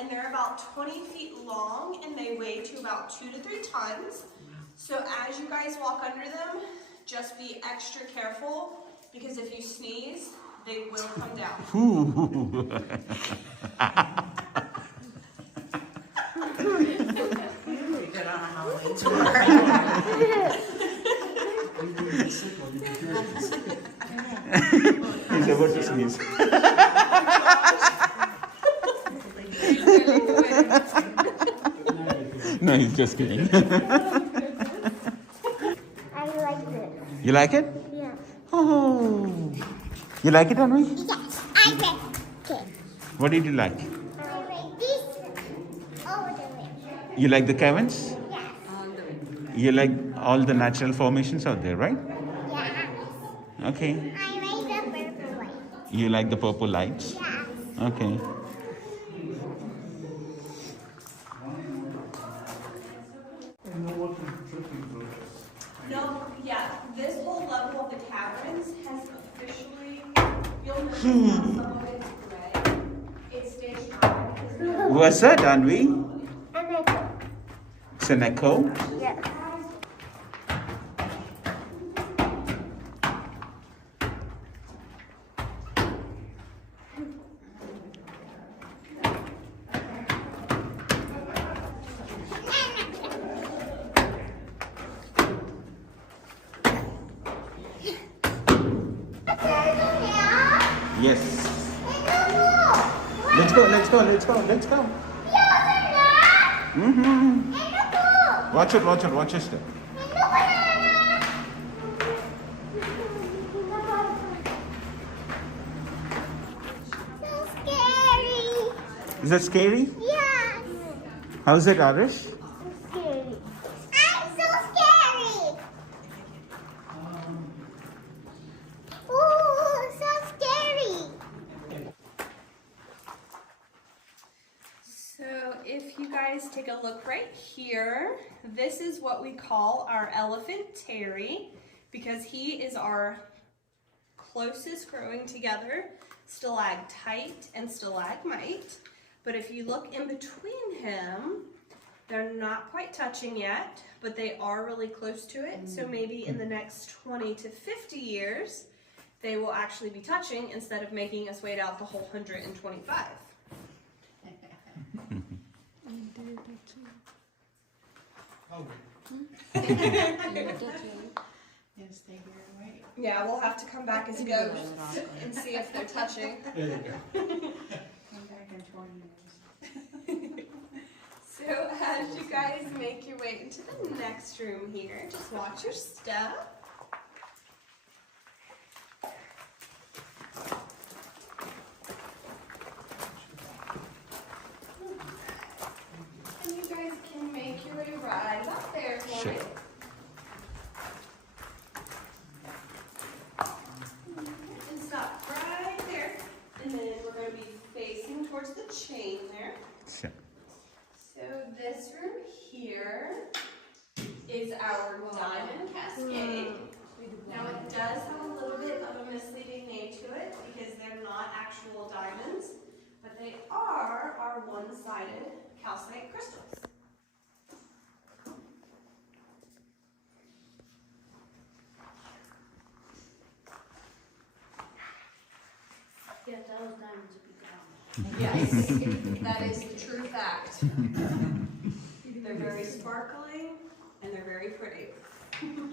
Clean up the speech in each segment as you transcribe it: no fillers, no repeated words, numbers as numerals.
and they're about 20 feet long, and they weigh to about 2 to 3 tons. So as you guys walk under them, just be extra careful, because if you sneeze, they will come down. He's about to sneeze. No, he's just kidding. I like it. You like it? Yeah. Oh. You like it, Anvi? Yes, I like it. What did you like? I like this all the way. You like the caverns? Yes. You like all the natural formations out there, right? Yes. Okay. I like the purple one. You like the purple lights? Yes. Okay. No, yeah, this whole level of the caverns has officially, you'll notice how some of it's gray. It stays dry. What's that, Anvi? And I go. It's an echo? Yes. Yes. Let's go, let's go, let's go, let's go. Mm-hmm. Watch it, watch it, watch your step. So scary. Is that scary? Yes. How's it, Arish? So scary. I'm so scary. Ooh, so scary. So if you guys take a look right here, this is what we call our elephant Terry, because he is our closest growing together stalactite and stalagmite. But if you look in between him, they're not quite touching yet, but they are really close to it. So maybe in the next 20 to 50 years, they will actually be touching instead of making us wait out the whole 125. Yeah, we'll have to come back as ghosts and see if they're touching. There you go. Come back in 20 years. So as you guys make your way into the next room here, just watch your step. And you guys can make your way right up there for Sure. me. And stop right there. And then we're going to be facing towards the chain there. Sure. So this room here is our diamond cascade. Now it does have a little bit of a misleading name to it because they're not actual diamonds, but they are our one-sided calcite crystals. Yeah, those diamonds would be gone. Yes, that is the true fact. They're very sparkly and they're very pretty. You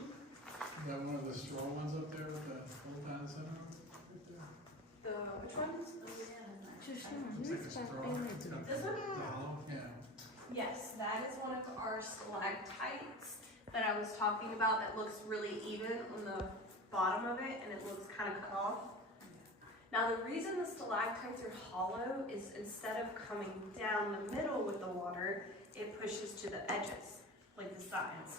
got one of the straw ones up there with the full pan center? Which ones? Looks like a straw. It's got This one? the hollow, yeah. Yes, that is one of our stalactites that I was talking about that looks really even on the bottom of it and it looks kind of cut off. Now the reason the stalactites are hollow is instead of coming down the middle with the water, it pushes to the edges, like the sides.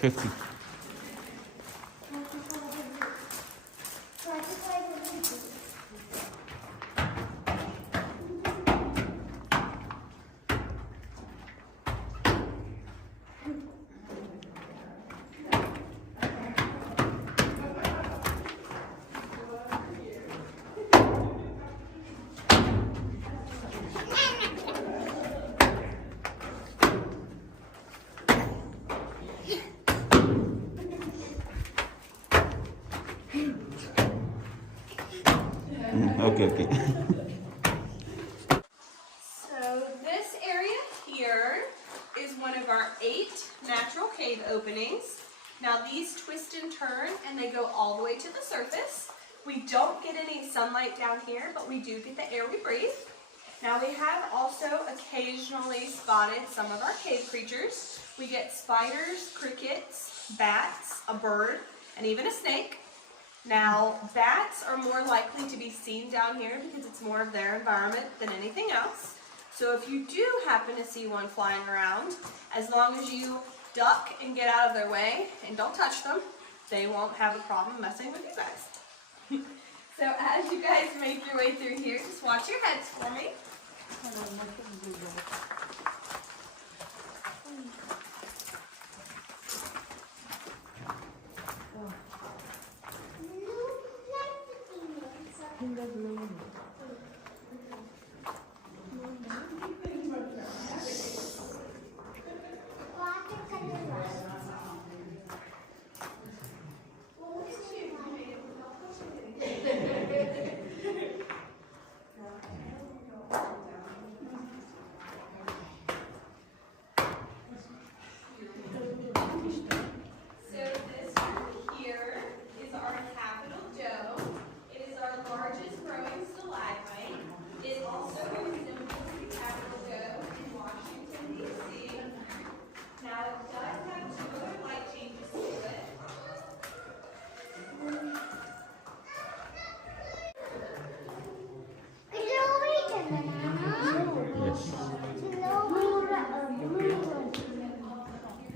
$50. Okay, okay. So this area here is one of our 8 natural cave openings. Now these twist and turn and they go all the way to the surface. We don't get any sunlight down here, but we do get the air we breathe. Now we have also occasionally spotted some of our cave creatures. We get spiders, crickets, bats, a bird, and even a snake. Now bats are more likely to be seen down here because it's more of their environment than anything else. So if you do happen to see one flying around, as long as you duck and get out of their way and don't touch them, they won't have a problem messing with you guys. So as you guys make your way through here, just watch your heads for me.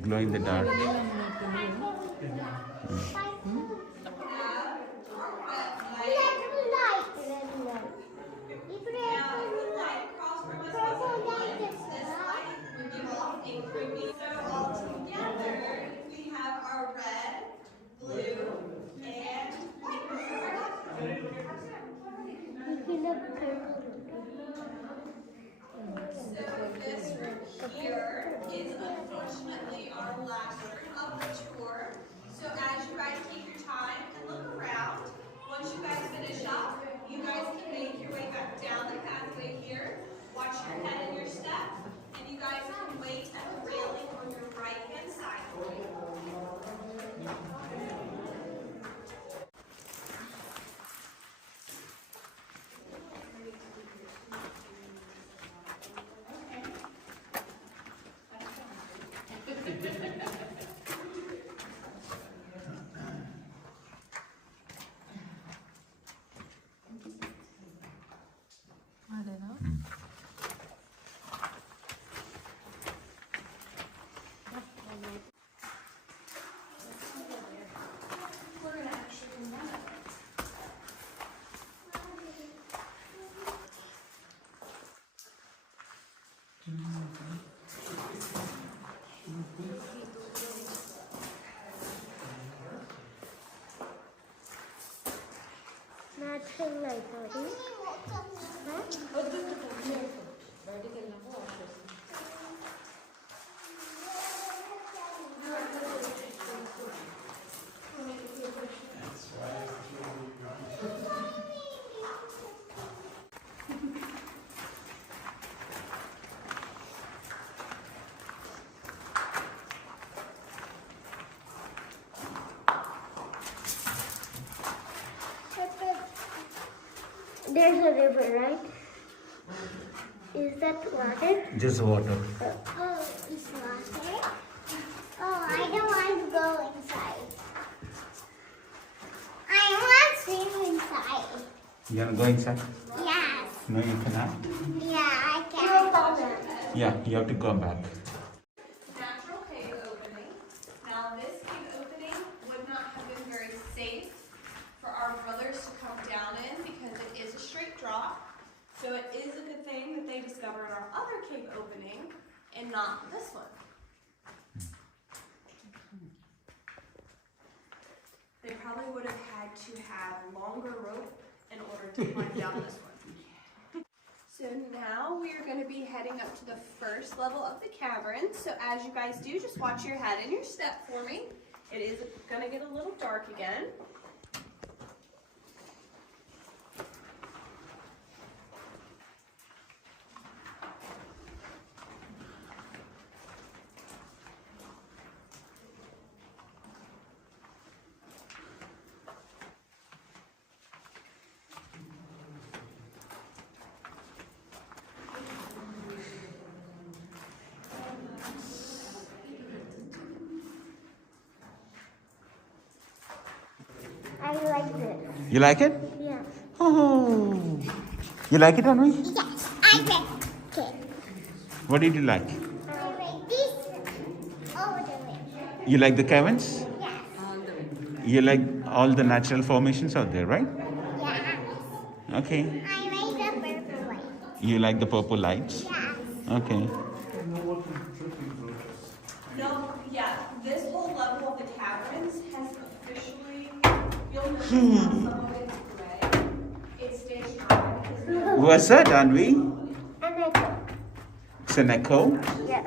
Glow in the dark. Here is unfortunately our last room of the tour. So as you guys take your time and look around, once you guys finish up, you guys can make your way back down the pathway here. Watch your head and your step, and you guys can wait at the railing on your right hand side. Natural light, sorry. There's a river, right? Is that water? Just water. Oh, it's water? Oh, I don't want to go inside. I want to swim inside. You wanna go inside? Yes. No, you cannot. Yeah, I can. Yeah, you have to go back. Natural cave opening. Now this cave opening would not have been very safe for our brothers to come down in because it is a straight drop. So it is a good thing that they discovered our other cave opening and not this one. They probably would have had to have longer rope in order to climb down this one. So now we are going to be heading up to the first level of the cavern. So as you guys do, just watch your head and your step for me. It is going to get a little dark again. I like this. You like it? Yeah. Oh. You like it, Anvi? Yes, I like it. What did you like? I like this all the way. You like the caverns? Yes. You like all the natural formations out there, right? Yes. Okay. I like the purple one. You like the purple lights? Yes. Okay. No, yeah, this whole level of the caverns has officially, you'll notice how some of it's gray. It stays dry because What's that, Anvi? And I go. It's an echo. Yes.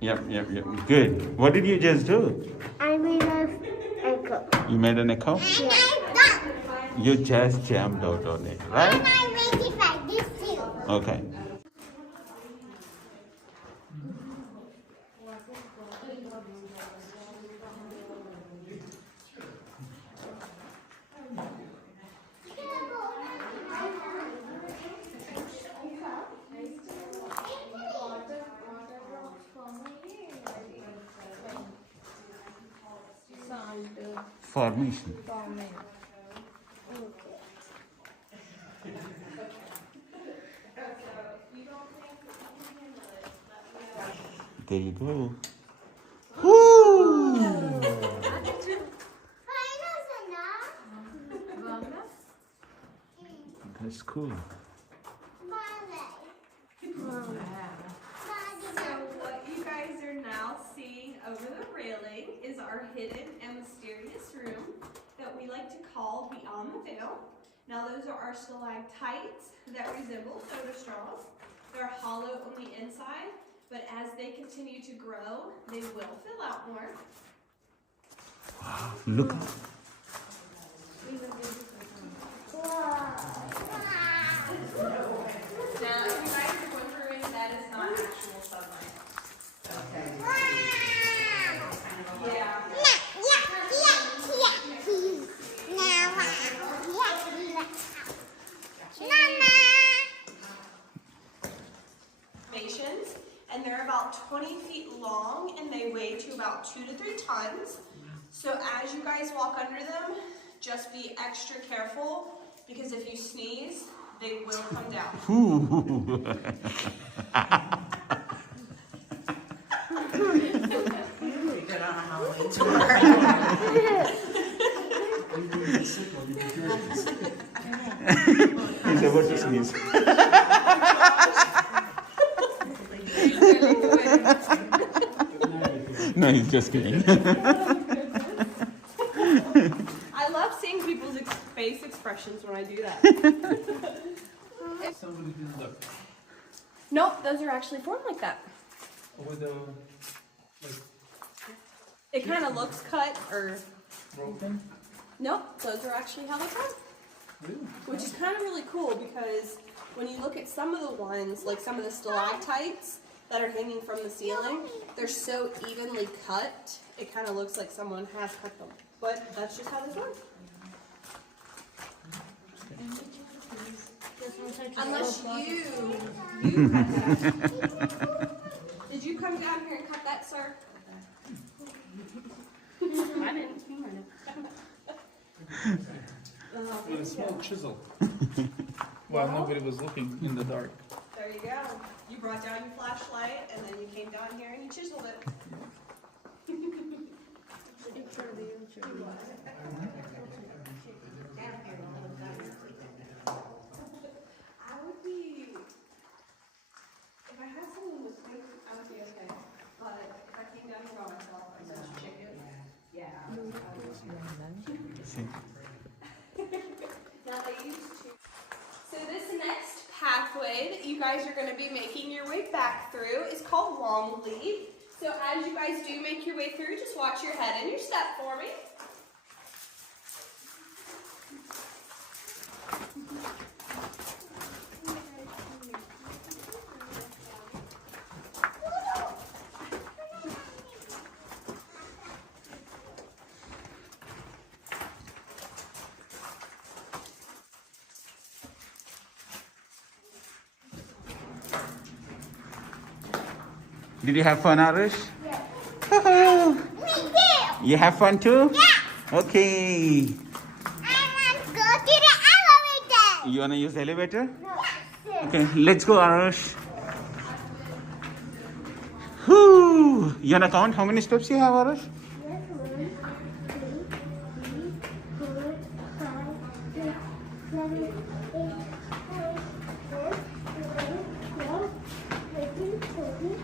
Yep. Good. What did you just do? I made an echo. You made an echo? And I got. You just jammed out on it, And right? I made it like this too. Okay. Formation. There you go. Woo! That's cool. So what you guys are now seeing over the railing is our hidden and mysterious room that we like to call Beyond the Veil. Now those are our stalactites that resemble soda straws. They're hollow on the inside, but as they continue to grow, they will fill out more. Wow, look. Now if you guys are wondering, that is not actual sunlight. Yeah. Formations, and they're about 20 feet long and they weigh to about 2 to 3 tons. So as you guys walk under them, just be extra careful because if you sneeze, they will come down. Ooh. He's about to sneeze. No, he's just kidding. I love seeing people's face expressions when I do that. Somebody did look. Nope, those are actually formed like that. With the, like, It kind of looks cut or broken? nope, those are actually how they're formed. Really? Which is kind of really cool because when you look at some of the ones, like some of the stalactites that are hanging from the ceiling, they're so evenly cut, it kind of looks like someone has cut them. But that's just how they form. Unless you cut that. Did you come down here and cut that, sir? I didn't. With a small chisel. While nobody was looking in the dark. There you go. You brought down your flashlight and then you came down here and you chiseled it. I would be, if I had someone with me, I would be okay. But if I came down here by myself, I'm such a chicken. Now they used to. So this next pathway that you guys are going to be making your way back through is called Long Lead. So as you guys do make your way through, just watch your head and your step for me. Did you have fun, Arush? Yes. Woohoo. Me too. You have fun too? Yeah. Okay. I want to go to the elevator. You wanna use the elevator? No. Okay, let's go, Arush. Whoo! You wanna count how many steps you have, Arush? Yes, 1, 2, 3, 4, 5, 6, 7, 8, 9, 10, 11, 12, 13, 14,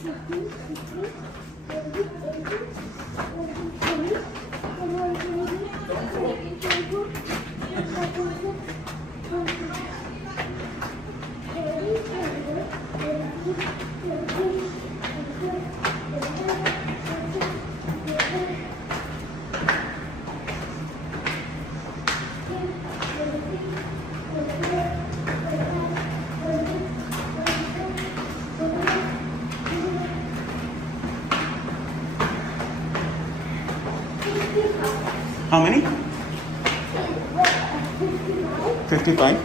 15, 16, 17, 18, 19, 20, 21, 22, 23, 24, 25, How many? 55.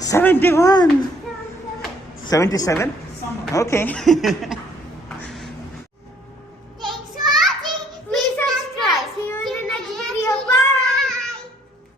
$71. 77? Okay.